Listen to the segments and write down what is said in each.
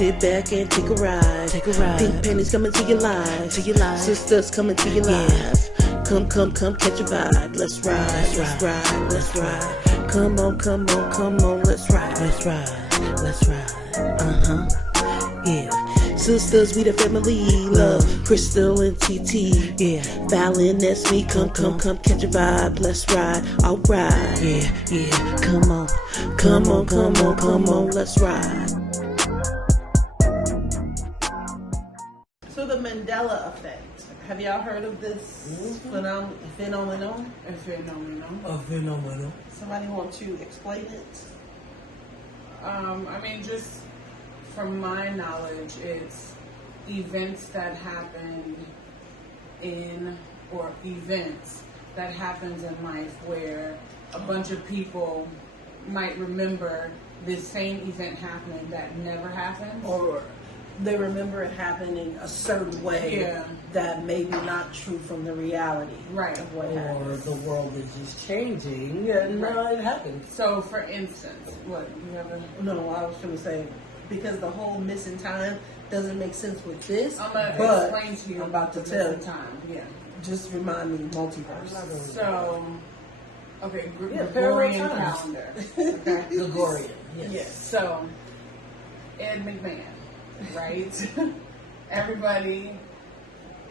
Sit back and take a ride. Take a ride. Pink panties coming to your life. To your life. Sisters coming to your life. Come, catch a vibe. Let's ride, let's ride, let's ride. Come on, let's ride. Let's ride, let's ride. Yeah. Sisters, we the family. Love, Crystal and TT. Yeah. Fallon, that's me. Come, catch a vibe. Let's ride. Alright. Yeah. Come on, let's ride. So the Mandela Effect. Have y'all heard of this phenomenon? A phenomenon. Somebody want to explain it? I mean, just from my knowledge, it's events that happen events that happens in life where a bunch of people might remember this same event happening that never happened. Or they remember it happening a certain way that may be not true from the reality of what happens. Or the world is just changing and it happens. So, for instance, what you have a... No, I was going to say, because the whole missing time doesn't make sense with this. I'm going to explain to you I'm about to tell you. Time. Yeah. Just remind me, multiverse. So, okay, Gregorian calendar. Okay. Gregorian, yes. So, Ed McMahon, right? Everybody.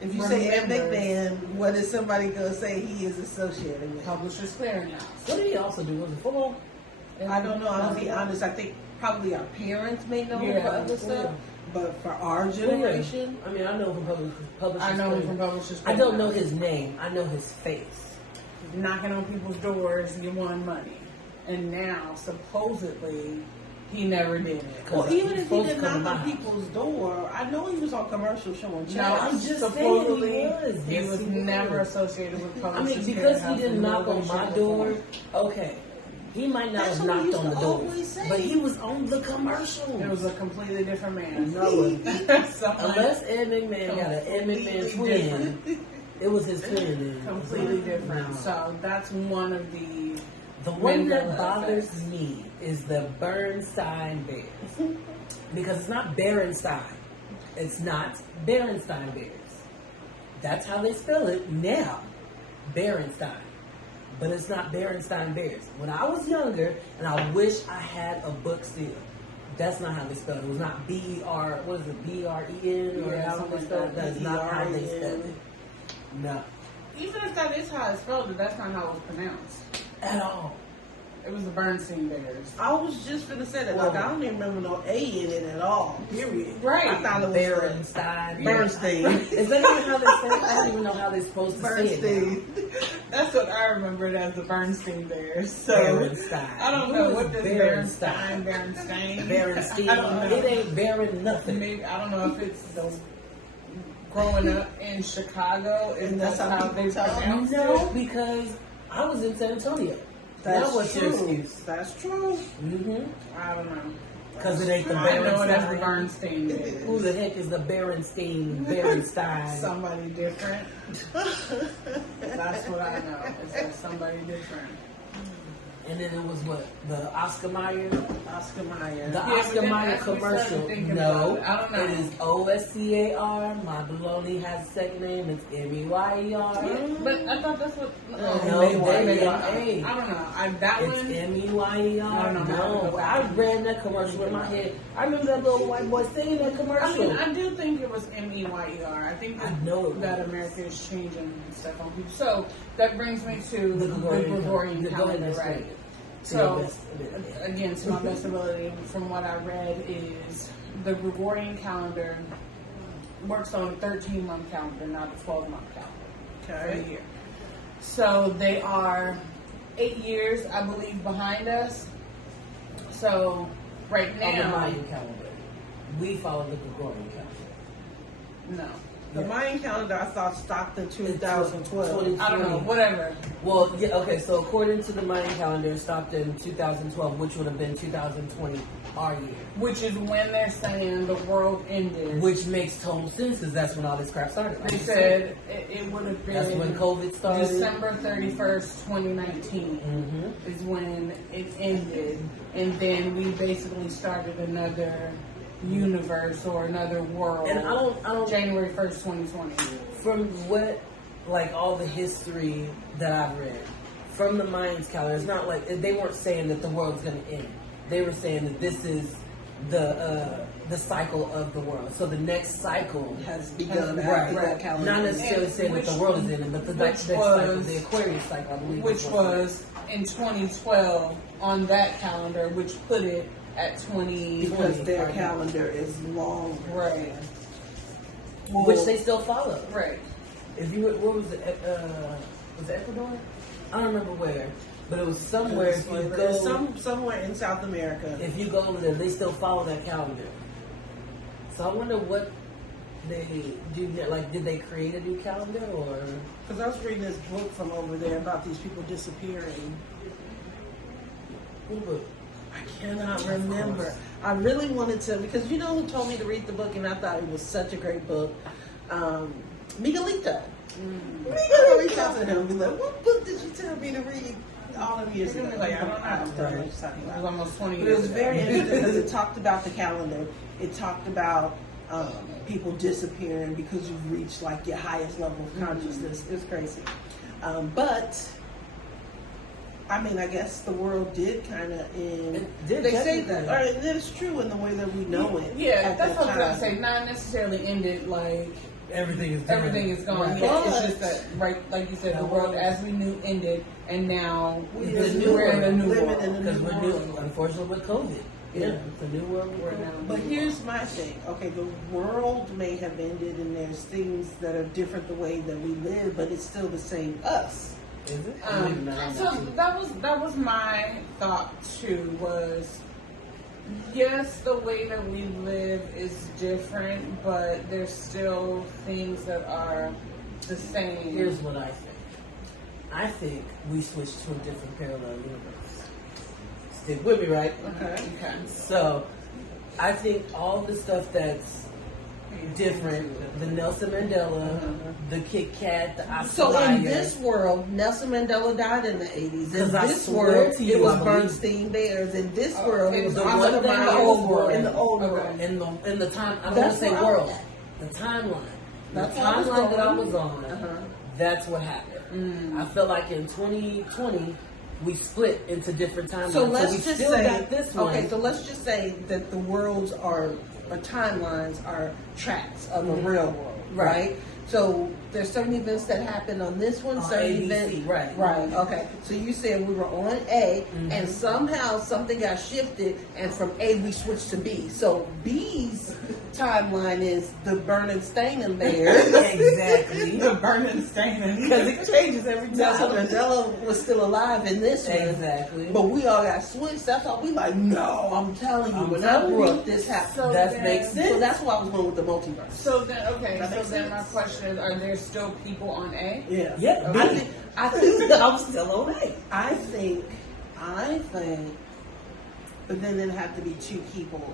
If you say Ed McMahon, what is somebody going to say he is associated with? Publishers Clearinghouse. What did he also do? Was it football? I don't know. I'll be honest. I think probably our parents may know him for other stuff. But for our generation, I mean, I know from Publishers. I know him from Publishers. I don't know his name. I know his face. Knocking on people's doors, you won money, and now supposedly he never did it. Well, even if he didn't knock on people's door, I know he was on commercial showing checks. No, I'm just supposedly saying he was never associated with Publishers. I mean, because he didn't knock on my door, okay. He might not have knocked on the door, but he was on the commercial. It was a completely different man. No, unless Ed McMahon got an Ed McMahon twin, it was his twin. Completely different. So that's one of the one that bothers me is the Bernstein Bears, because it's not Berenstein. It's not Berenstain Bears. That's how they spell it now, Berenstein. But it's not Berenstain Bears. When I was younger, and I wish I had a book still, that's not how they spell it. It was not B-E-R, what is it, B-R-E-N? Or how they spell it? That's not how they spell it. No. Even if that is how it's spelled, that's not how it was pronounced. At all. It was the Bernstein Bears. I was just going to say that. Like, I don't even remember no A in it at all. Period. Right. I thought it was Bernstein. Bernstein. Is that even how they say it? I don't even know how they're supposed to say it. That's what I remembered as the Bernstein Bears. So Berenstain. I don't know what this Berenstain. I don't know. It ain't Baron nothing. Maybe, I don't know if it's growing up in Chicago, and that's how they pronounce it. No, because I was in San Antonio. That's true. Your excuse. That's true. I don't know. Because it ain't the I know it as the Berenstain. Bernstein Bears. Who the heck is the Berenstain? Somebody different. That's what I know. It's like somebody different. And then it was what? The Oscar Mayer? Oscar Mayer. The Oscar Mayer commercial. No. I don't know. It is O-S-C-A-R. My baloney has a second name. It's M-E-Y-E-R. But I thought that's what... No, I don't know. That it's one... M-E-Y-E-R. No. I read that commercial in my head. I remember that little white boy singing that commercial. I mean, I do think it was M-E-Y-E-R. I think I know that America is changing stuff on people. So that brings me to the Gregorian calendar, right? So, again, to my best ability, from what I read, is the Gregorian calendar works on a 13-month calendar, not a 12-month calendar. For the year. So they are 8 years, I believe, behind us. So right now, on the Mayan calendar, we follow the Gregorian calendar. No. The Mayan calendar, I thought, stopped in 2012. I don't know, whatever. Well, yeah, okay, so according to the Mayan calendar, it stopped in 2012, which would have been 2020, our year. Which is when they're saying the world ended. Which makes total sense, because that's when all this crap started. They said it would have been... That's when COVID started. December 31st, 2019 is when it ended. And then we basically started another universe or another world. And I don't January 1st, 2020. From what, like, all the history that I've read, from the Mayans calendar, it's not like, they weren't saying that the world's going to end. They were saying that this is the cycle of the world. So the next cycle has begun right. that calendar. Not necessarily saying that the world is ending, but the next cycle, the Aquarius cycle, I believe. Which was in 2012 on that calendar, which put it at 2020. Because their calendar is long. Right. Well, which they still follow. Right. If you, what was it? Was it Ecuador? I don't remember where, but it was somewhere. If you go, somewhere in South America. If you go over there, they still follow that calendar. So I wonder what they do. Like, did they create a new calendar, or? Because I was reading this book from over there about these people disappearing. What book? I cannot remember. I really wanted to, because you know who told me to read the book, and I thought it was such a great book. Miguelito. I reached out to him and be like, what book did you tell me to read all of years ago? Like, I don't know. It was almost 20 years But it was ago. very interesting because it talked about the calendar. It talked about people disappearing because you've reached like your highest level of consciousness. It was crazy. But I mean, I guess the world did kind of end. They say that, or that is true in the way that we know it. Yeah, that's what I was going to say. Not necessarily ended like everything is gone. Right. Yeah, it's just that, right, like you said, the world as we knew ended, and now we're in a new world. Because we're new, unfortunately, with COVID. Yeah, it's a new world we're now. But here's my thing. Okay, the world may have ended, and there's things that are different the way that we live, but it's still the same us. Is it? So that was my thought too. Was yes, the way that we live is different, but there's still things that are the same. Here's what I think. I think we switched to a different parallel universe. Stick with me, right? Okay. So, I think all the stuff that's different, the Nelson Mandela, the Kit Kat, the Oscar So Mayer. in this world, Nelson Mandela died in the 80s. In I this swear world, to you, it was I believe- Bernstein Bears. In this world, it was the Oscar one thing Mayer the old world. in the old world. in the time, I don't want That's to say where I'm world, at. the timeline. That's the where I was timeline that I going. was on, that's what happened. I felt like in 2020, we split into different timelines. So let's we just still say, got this one. okay, so let's just say that the worlds are, or timelines are tracks of a real world, right? So there's certain events that happen on this one, certain ABC, events. right. Right, okay. So you said we were on A, and somehow something got shifted, and from A we switched to B. So B's timeline is the Bernstein Bears. Exactly. The burning statement. Because it changes every Nelson time. Mandela was still alive in this one. Exactly. But we all got switched. That's all we like, no, I'm telling you, I'm when I telling grew you. up, this happened. So That then- makes sense. So that's why I was going with the multiverse. So then, okay. That So makes then my sense. question is: are there still people on A? Yeah. Yeah, I think I'm still on A. I think, but then there'd have to be two people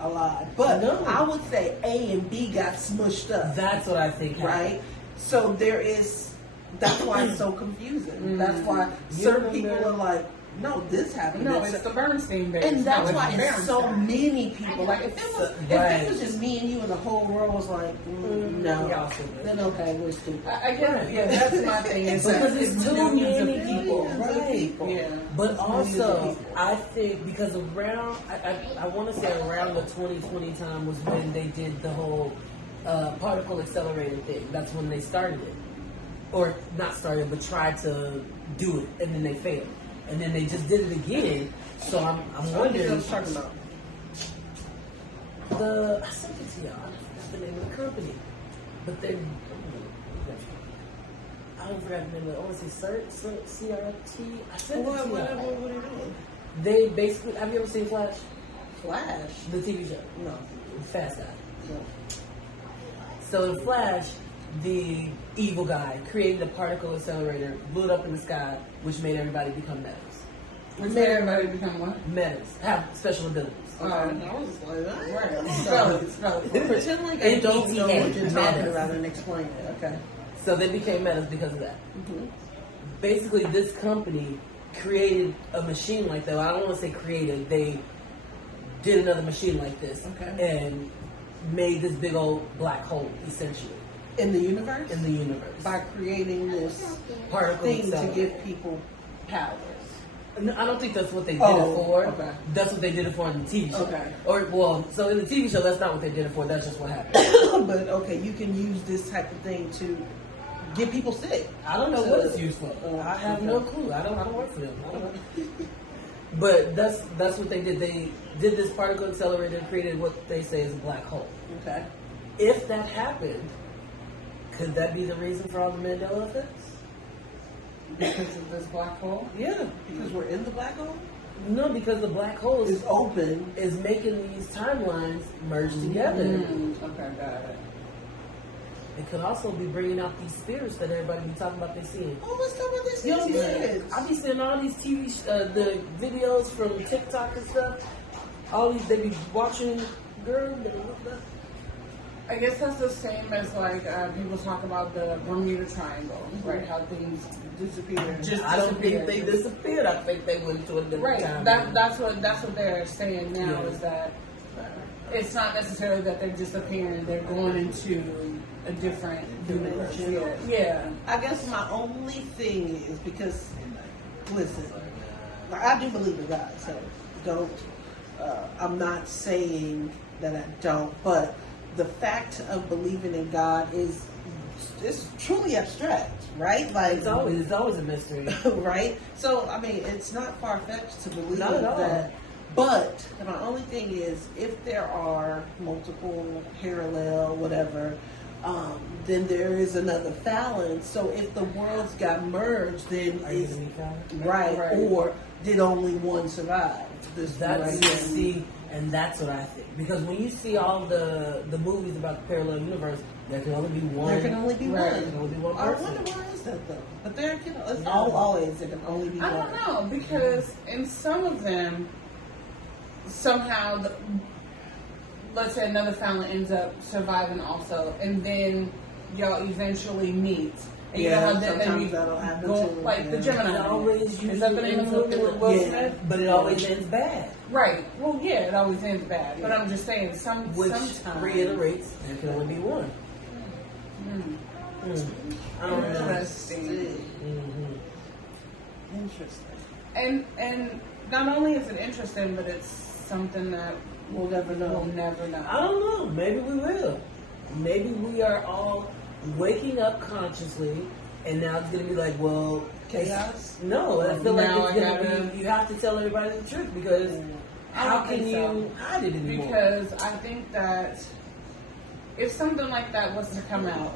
alive. But No. I would say A and B got smushed up, That's what I think happened. right? So that's why it's so confusing. That's why certain people are like, no, this happened. No, This- it's the Bernstein Bears. And that's No, why it's it's so Bernstein. many people. Like if it was just me and you and the whole world was like, no, Y'all stupid. then okay, we're stupid. I guess, yeah, that's my thing. Is Because that it's too millions of many people, right? Yeah. But Millions of also, people. I think because around, I want to say around the 2020 time was when they did the whole particle accelerator thing. That's when they started it. Or not started, but tried to do it, and then they failed. And then they just did it again. So I'm What are you wondering. talking about? I sent it to y'all. That's the name of the company. But then, I don't forget the name of it. I want to say CRT. I sent it to What y'all. are you doing? They basically, have you ever seen Flash? Flash? The TV show? No. Fast Guy. No. So in Flash, the evil guy created a particle accelerator, blew it up in the sky, which made everybody become metals. Which made everybody become what? Metals. Have special abilities. I was like, Right. Spell it. Pretend like I don't know what you're talking META. about and explain it. Okay. So they became metals because of that. Basically, this company created a machine like that. Well, I don't want to say created. They did another machine like this, Okay. and made this big old black hole, essentially, In the universe? in the universe. By creating this Particle thing to accelerator. give people powers. No, I don't think that's what they did Oh, it for. okay. That's what they did it for in the TV show. Okay. So in the TV show, that's not what they did it for. That's just what happened. But okay, you can use this type of thing to get people sick. I don't know what it's used for. I have no clue. I don't work for them. I don't know. But that's what they did. They did this particle accelerator and created what they say is a black hole. Okay. If that happened, could that be the reason for all the Mandela effects? Because of this black hole? Yeah. Because we're in the black hole? No, because the black hole It's open. is making these timelines merge together. Okay, got it. It could also be bringing out these spirits that everybody be talking about they seeing. Oh, what's up with this? You know, Kids? I be seeing all these the videos from TikTok and stuff. All these they be watching. Girl, I guess that's the same as like people talk about the Bermuda Triangle, right? How things disappear. I don't think they disappeared. I think they went to a different Right. time. That's what they're saying now Yeah. is that it's not necessarily that they're disappearing; they're going into a different universe. Dimension. Yeah. I guess my only thing is because, listen, I do believe in God, so don't. I'm not saying that I don't, but the fact of believing in God is truly abstract, right? Like It's always a mystery. right? So I mean, it's not far fetched to believe Not at all. that. But my only thing is, if there are multiple parallel whatever, then there is another Fallon. So if the worlds got merged, then Are you it's gonna be counted? right, or did only one survive? That's right. see, and that's what I think. Because when you see all the movies about the parallel universe, there can only be one. There can only be Right. There can only be one I person. wonder why is that though? But there can it's always there can only be I one. don't know because in some of them, somehow, let's say another Fallon ends up surviving also, and then y'all eventually meet. And you know how then sometimes you that'll happen go, too. like the Gemini. It always Is that the name of the movie with Will Yeah, Smith? but it always ends bad. Right. Well, yeah, it always ends bad. But I'm just saying, Which sometimes reiterates there can only be one. I don't know. Interesting. Mm-hmm. And not only is it interesting, but it's something that We'll never know. we'll never know. I don't know. Maybe we will. Maybe we are all waking up consciously, and now it's gonna be like, well, Chaos? no, I feel like Now it's I gonna gotta- be. You have to tell everybody the truth because I how don't can think you so. hide it anymore? Because I think that if something like that was to come out,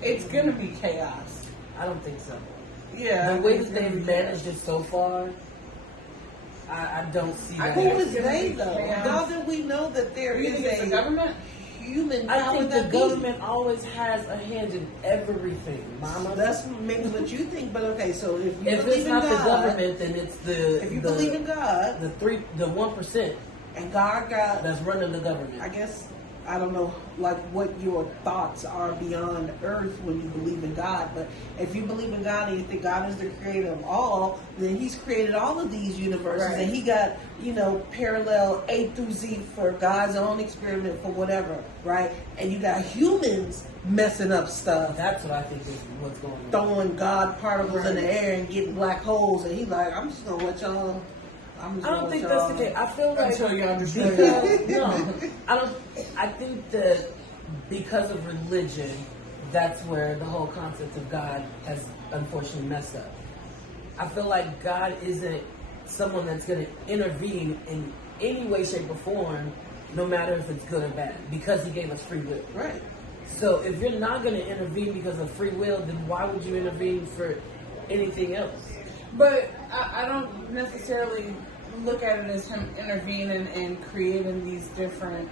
it's gonna be chaos. I don't think so. Yeah. The way that they've managed it so far, I don't see that. Who is It's gonna they be though? chaos. How do we know that there You is think it's the a government? human? I How think would the that be? government always has a hand in everything, Mama. That's maybe what you think, but okay. So if you if believe it's in not God, the government, then it's the if you believe in God, the 1% and God got, that's running the government. I guess I don't know, like what your thoughts are beyond Earth when you believe in God. But if you believe in God and you think God is the creator of all, then He's created all of these universes, Right. and He got parallel A through Z for God's own experiment for whatever, right? And you got humans messing up stuff. That's what I think is what's going on. Throwing God particles in Right. the air and getting black holes, and He's like, I'm just gonna let y'all. I don't think that's the case. I feel like Until you understand. because, no, I don't. I think that because of religion, that's where the whole concept of God has unfortunately messed up. I feel like God isn't someone that's going to intervene in any way, shape, or form, no matter if it's good or bad, because He gave us free will. Right. So if you're not going to intervene because of free will, then why would you intervene for anything else? But I don't necessarily look at it as him intervening and creating these different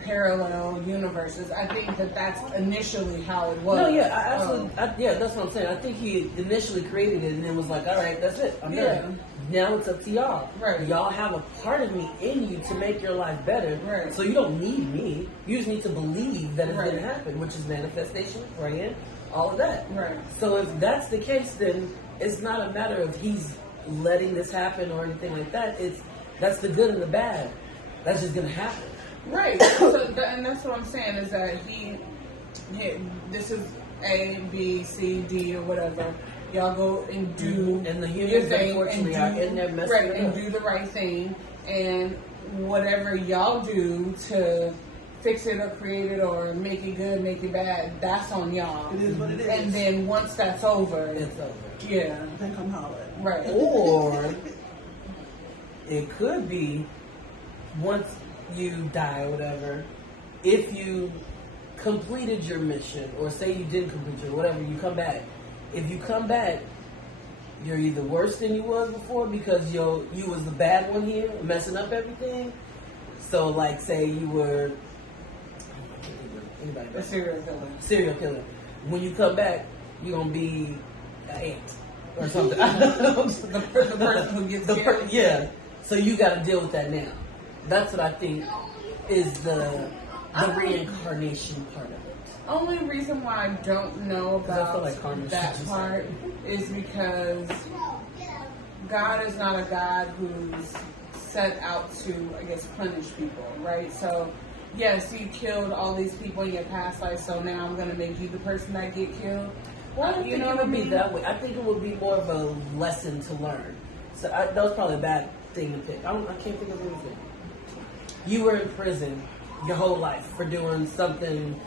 parallel universes. I think that that's initially how it was. No, yeah, I absolutely, yeah, that's what I'm saying. I think he initially created it and then was like, all right, that's it, I'm done. Now it's up to y'all. Right. Y'all have a part of me in you to make your life better. Right. So you don't need me. You just need to believe that it's Right. going to happen, which is manifestation, praying, all of that. Right. So if that's the case, then it's not a matter of he's letting this happen or anything like that. That's the good and the bad. That's just gonna happen. Right. And that's what I'm saying is that this is A, B, C, D, or whatever. Y'all go and do and the your humans thing unfortunately are in there messing right, it and up. do the right thing, and whatever y'all do to fix it or create it or make it good, make it bad, that's on y'all. It is what it is. And then once that's over, It's over. yeah, Then come holler. right. Or it could be once you die or whatever, if you completed your mission, or say you didn't complete your whatever, you come back. If you come back, you're either worse than you was before because you was the bad one here, messing up everything. So, like, say you were anybody A serial killer. serial killer. When you come back, you're gonna be an ant or something. the person who gets killed. yeah. So you got to deal with that now. That's what I think is the reincarnation part of it. Only reason why I don't know I feel about like karma's that just part is because God is not a God who's set out to, I guess, punish people, right? So, yes, you killed all these people in your past life, so now I'm going to make you the person that get killed. Well, I don't think it would be that way. I think it would be more of a lesson to learn. So that was probably a bad thing to pick. I can't think of anything. You were in prison your whole life for doing something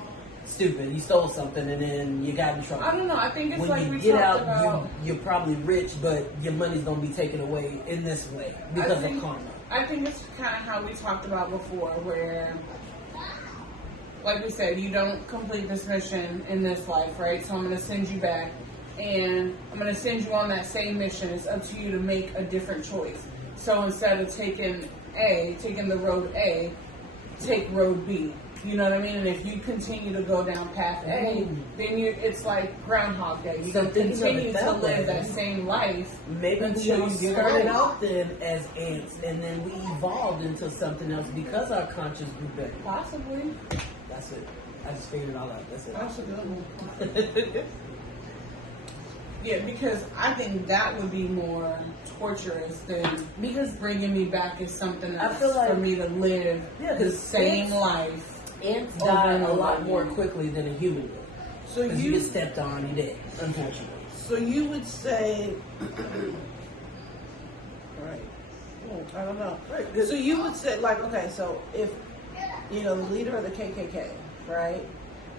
stupid. You stole something and then you got in trouble. I don't know. I think it's when like you we get talked out, about. you're probably rich, but your money's gonna be taken away in this way because of karma. I think it's kind of how we talked about before, where, like we said, you don't complete this mission in this life, right? So I'm going to send you back, and I'm going to send you on that same mission. It's up to you to make a different choice. So instead of taking the road A, take road B. You know what I mean? And if you continue to go down path A, then it's like Groundhog Day. You can continue to live that same life. Maybe until we you started get out then as ants, and then we evolved into something else because our conscience grew better. Possibly. That's it. I just figured it all out. That's it. That's a good one. Yeah, because I think that would be more torturous than bringing me back as something else. I feel like, for me to live the same life. Ants die a lot more quickly than a human would. So you get stepped on, you're dead, unfortunately. So you would say, right? I don't know. So you would say, like, okay, so if the leader of the KKK, right,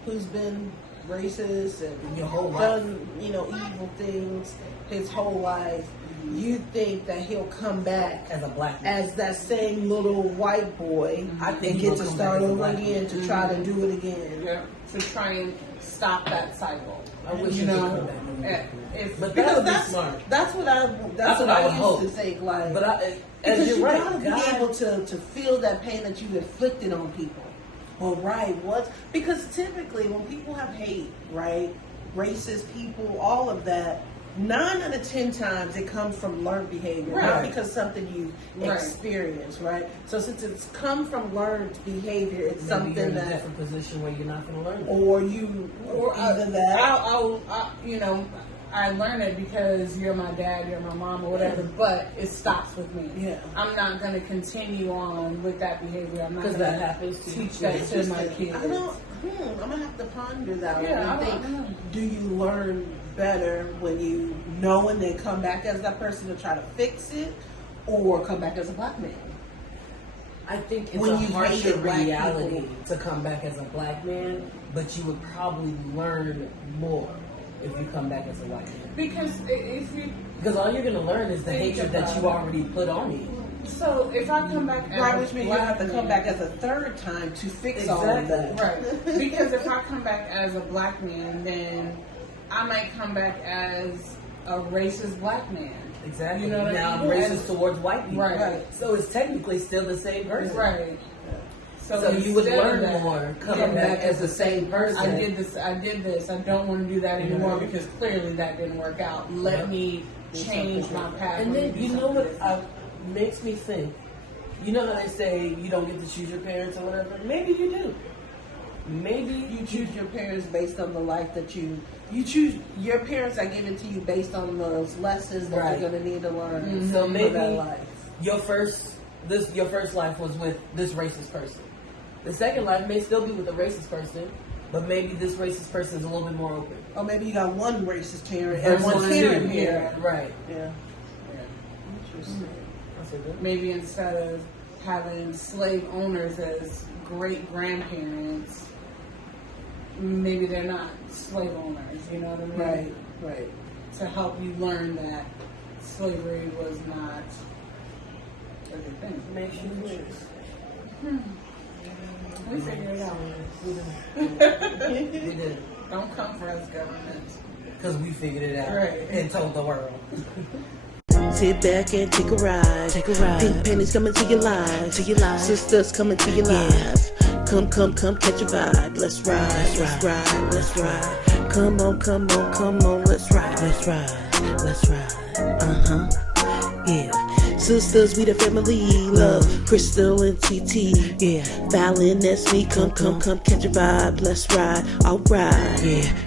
who's been racist and your whole life, done evil things his whole life, you think that he'll come back as a black man, as that same little white boy, I think and get to start over again to try to do it again? Yeah, to try and stop that cycle. I wish you know, but that would be smart. That's what I would hope. used to think. Like, but because you're right, gotta be able to feel that pain that you inflicted on people. Well, right, because typically when people have hate, right, racist people, all of that, 9 out of 10 times it comes from learned behavior, not because something you experience, right? So since it's come from learned behavior, it's maybe something you're in that a different position where you're not going to learn it. or either that. I learn it because you're my dad, you're my mom, or whatever. But it stops with me. Yeah, I'm not going to continue on with that behavior. I'm not going that happens to teach that to my kids. I'm gonna have to ponder that. Yeah, I think, do you learn better when you know and then come back as that person to try to fix it, or come back as a black man? I think it's when a you harsher hated black reality people to come back as a black man, but you would probably learn more if you come back as a white man. Because all you're going to learn is the hatred that you already put on me. So if I come back as which means you have to come back as a third time to fix all of that. Right. Because if I come back as a black man, then I might come back as a racist black man. Exactly. You know what now I mean? I'm racist towards white people. Right. So it's technically still the same person. Right. So you would learn more coming back as the same person. I did this. I don't want to do that anymore because clearly that didn't work out. Let me change my path. And then you know what makes me think? You know how they say you don't get to choose your parents or whatever? Maybe you do. Maybe you choose your parents based on the life that you choose. Your parents are given to you based on those lessons that you're going to need to learn. So maybe that life. your first this your first life was with this racist person. The second life may still be with a racist person, but maybe this racist person is a little bit more open. Or maybe you got one racist parent and one Karen here. Right. Yeah. Interesting. That's a good. Maybe instead of having slave owners as great grandparents, maybe they're not slave owners. You know what I mean? Right. Right. To help you learn that slavery was not a good thing. Makes you wish. We figured it out. We did. Don't come for us, government. Because we figured it out. Right. And told the world. Sit back and take a ride. Take a ride. Pink pennies coming to your life. To your life. Sisters coming to your life. Come, catch a vibe. Let's ride. Let's ride. Let's ride. Come on. Let's ride. Let's ride. Let's ride. Yeah. Sisters, we the family. Love, Crystal and TT. Yeah. Fallon, that's me. Come, catch a vibe. Let's ride. Alright.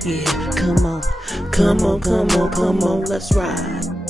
Yeah. Come on. Let's ride.